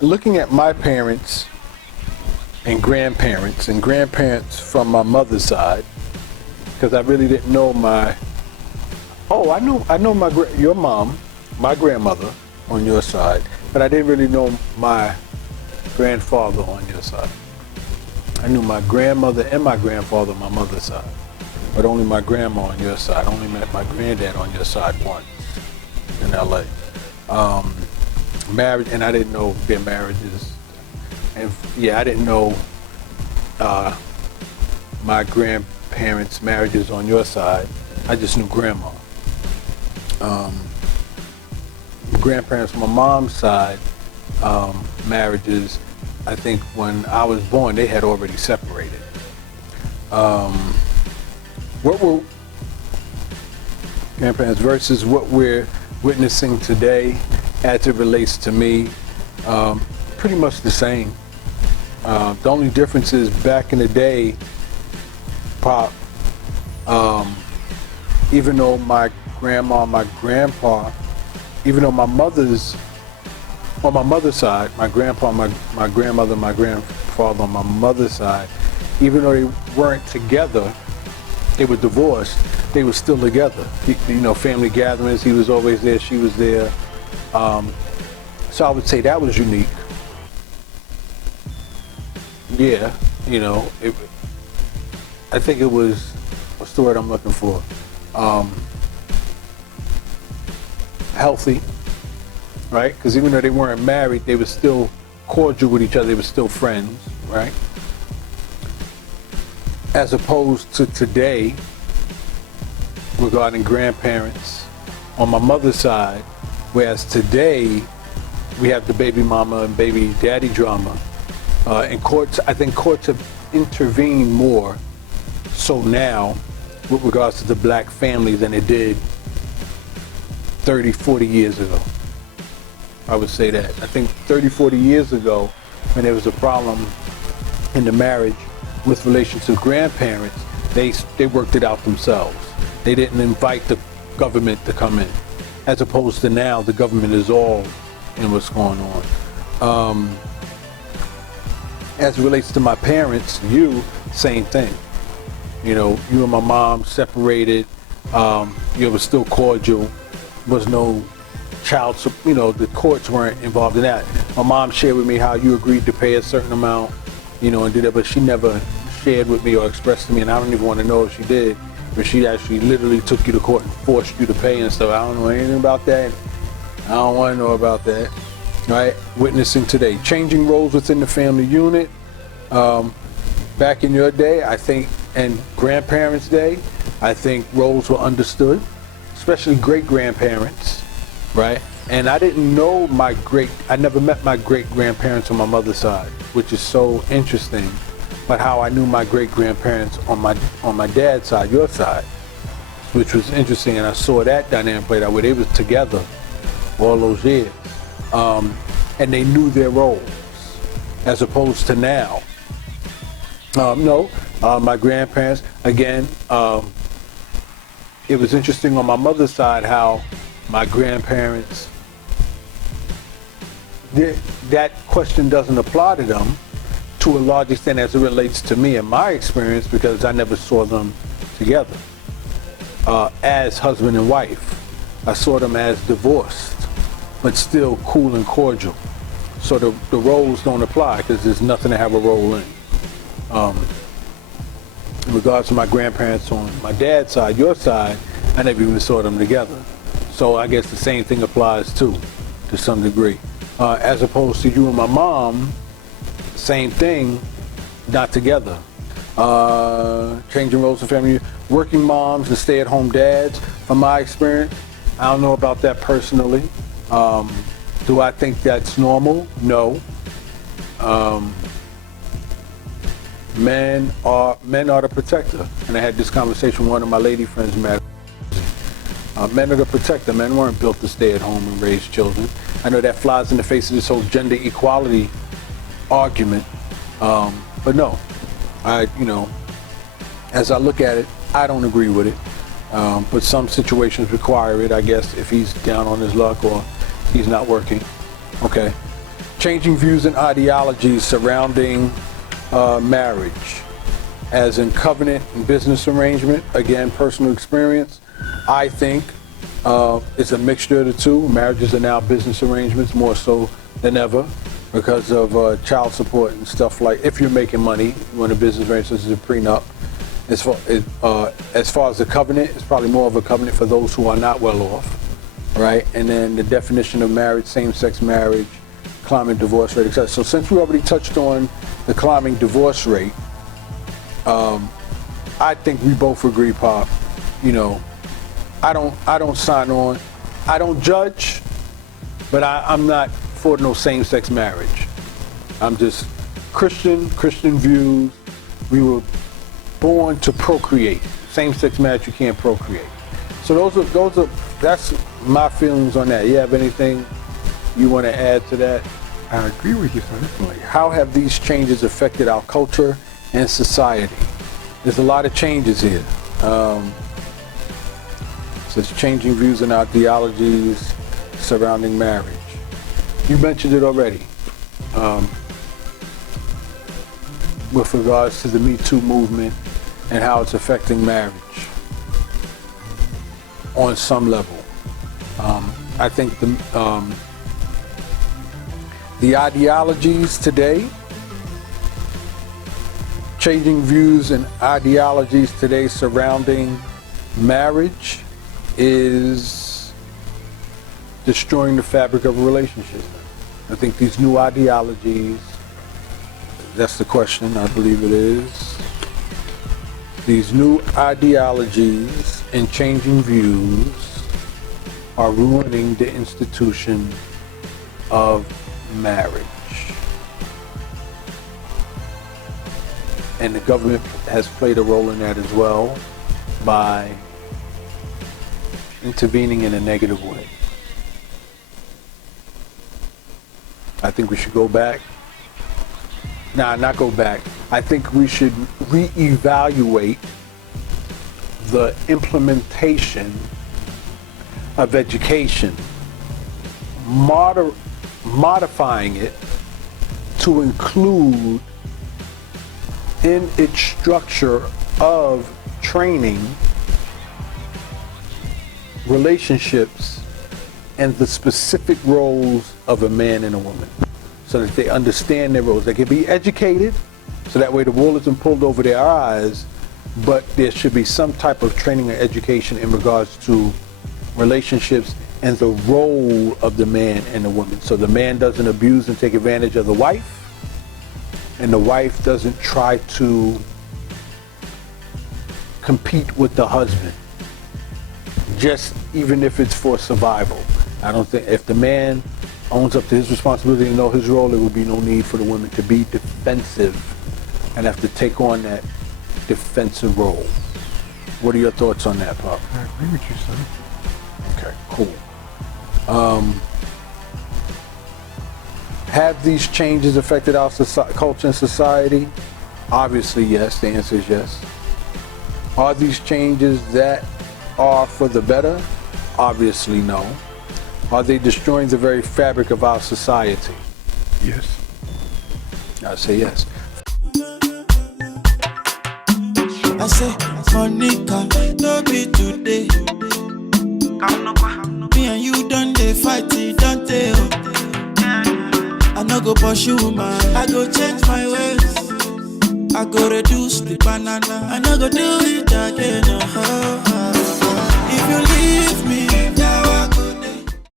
looking at my parents and grandparents from my mother's side, because I really didn't know my. Oh, I know your mom, my grandmother on your side, but I didn't really know my grandfather on your side. I knew my grandmother and my grandfather on my mother's side, but only my grandma on your side. I only met my granddad on your side once in LA. Married, and I didn't know their marriages. And yeah, I didn't know my grandparents' marriages on your side. I just knew grandma. Grandparents on my mom's side, marriages, I think when I was born, they had already separated. What were grandparents versus what we're witnessing today as it relates to me, pretty much the same. The only difference is back in the day, Pop, even though my grandma, my grandpa, even though on my mother's side, my grandpa, my grandmother, my grandfather on my mother's side, even though they weren't together, they were divorced, they were still together. You know, family gatherings, he was always there, she was there. So I would say that was unique. Yeah, you know, I think it was, what's the word I'm looking for? Healthy, right? Because even though they weren't married, they were still cordial with each other, they were still friends, right? As opposed to today, regarding grandparents on my mother's side, whereas today we have the baby mama and baby daddy drama. And courts, I think courts have intervened more so now with regards to the black family than it did 30, 40 years ago. I would say that. I think 30, 40 years ago, when there was a problem in the marriage with relation to grandparents, they worked it out themselves. They didn't invite the government to come in. As opposed to now, the government is all in what's going on. As it relates to my parents, same thing. You know, you and my mom separated, you were still cordial, was no child, you know, the courts weren't involved in that. My mom shared with me how you agreed to pay a certain amount, you know, and did that, but she never shared with me or expressed to me, and I don't even want to know if she did, but she actually literally took you to court and forced you to pay and stuff. I don't know anything about that. I don't want to know about that. Right? Witnessing today. Changing roles within the family unit. Back in your day, I think, and grandparents' day, I think roles were understood, especially great-grandparents, right? And I didn't know I never met my great-grandparents on my mother's side, which is so interesting, but how I knew my great-grandparents on my dad's side, your side, which was interesting, and I saw that dynamic play out where they was together all those years, and they knew their roles, as opposed to now. My grandparents, again, it was interesting on my mother's side how my grandparents, that question doesn't apply to them to a large extent as it relates to me and my experience, because I never saw them together as husband and wife. I saw them as divorced, but still cool and cordial. So the roles don't apply because there's nothing to have a role in. In regards to my grandparents on my dad's side, your side, I never even saw them together. So I guess the same thing applies too, to some degree. As opposed to you and my mom, same thing, not together. Changing roles in family, working moms and stay-at-home dads, from my experience, I don't know about that personally. Do I think that's normal? No. Men are the protector. And I had this conversation with one of my lady friends, men are the protector. Men weren't built to stay at home and raise children. I know that flies in the face of this whole gender equality argument. But no, as I look at it, I don't agree with it. But some situations require it, I guess, if he's down on his luck or he's not working. Okay. changing views and ideologies surrounding marriage, as in covenant and business arrangement. Again, personal experience. I think it's a mixture of the two. Marriages are now business arrangements more so than ever because of child support and stuff like. If you're making money, when a business arrangement is a prenup. As far as the covenant, it's probably more of a covenant for those who are not well off, right? And then the definition of marriage, same-sex marriage, climbing divorce rate, etc. So since we already touched on the climbing divorce rate, I think we both agree, Pop. You know, I don't sign on. I don't judge, but I'm not for no same-sex marriage. I'm just Christian views. We were born to procreate. Same-sex marriage, you can't procreate. So that's my feelings on that. You have anything you want to add to that? I agree with you, sir. How have these changes affected our culture and society? There's a lot of changes here. So it's changing views and ideologies surrounding marriage. You mentioned it already. With regards to the Me Too movement and how it's affecting marriage on some level. I think the ideologies today, changing views and ideologies today surrounding marriage is destroying the fabric of a relationship. I think these new ideologies, that's the question, I believe it is. These new ideologies and changing views are ruining the institution of marriage. And the government has played a role in that as well by intervening in a negative way. I think we should go back. Not go back. I think we should reevaluate the implementation of education, modifying it to include in its structure of training relationships and the specific roles of a man and a woman, so that they understand their roles. They can be educated, so that way the wool isn't pulled over their eyes, but there should be some type of training or education in regards to relationships and the role of the man and the woman. So the man doesn't abuse and take advantage of the wife, and the wife doesn't try to compete with the husband, just even if it's for survival. I don't think, if the man owns up to his responsibility and know his role, there would be no need for the women to be defensive and have to take on that defensive role. What are your thoughts on that, Pop? I agree with you, son. Okay, cool. Have these changes affected our culture and society? Obviously, yes. The answer is yes. Are these changes that are for the better? Obviously, no. Are they destroying the very fabric of our society? Yes. I say yes. I say, Monica, no be today. Me and you done the fight, don't they? I no go pursue man, I go change my ways. I go reduce the banana, I no go do it again.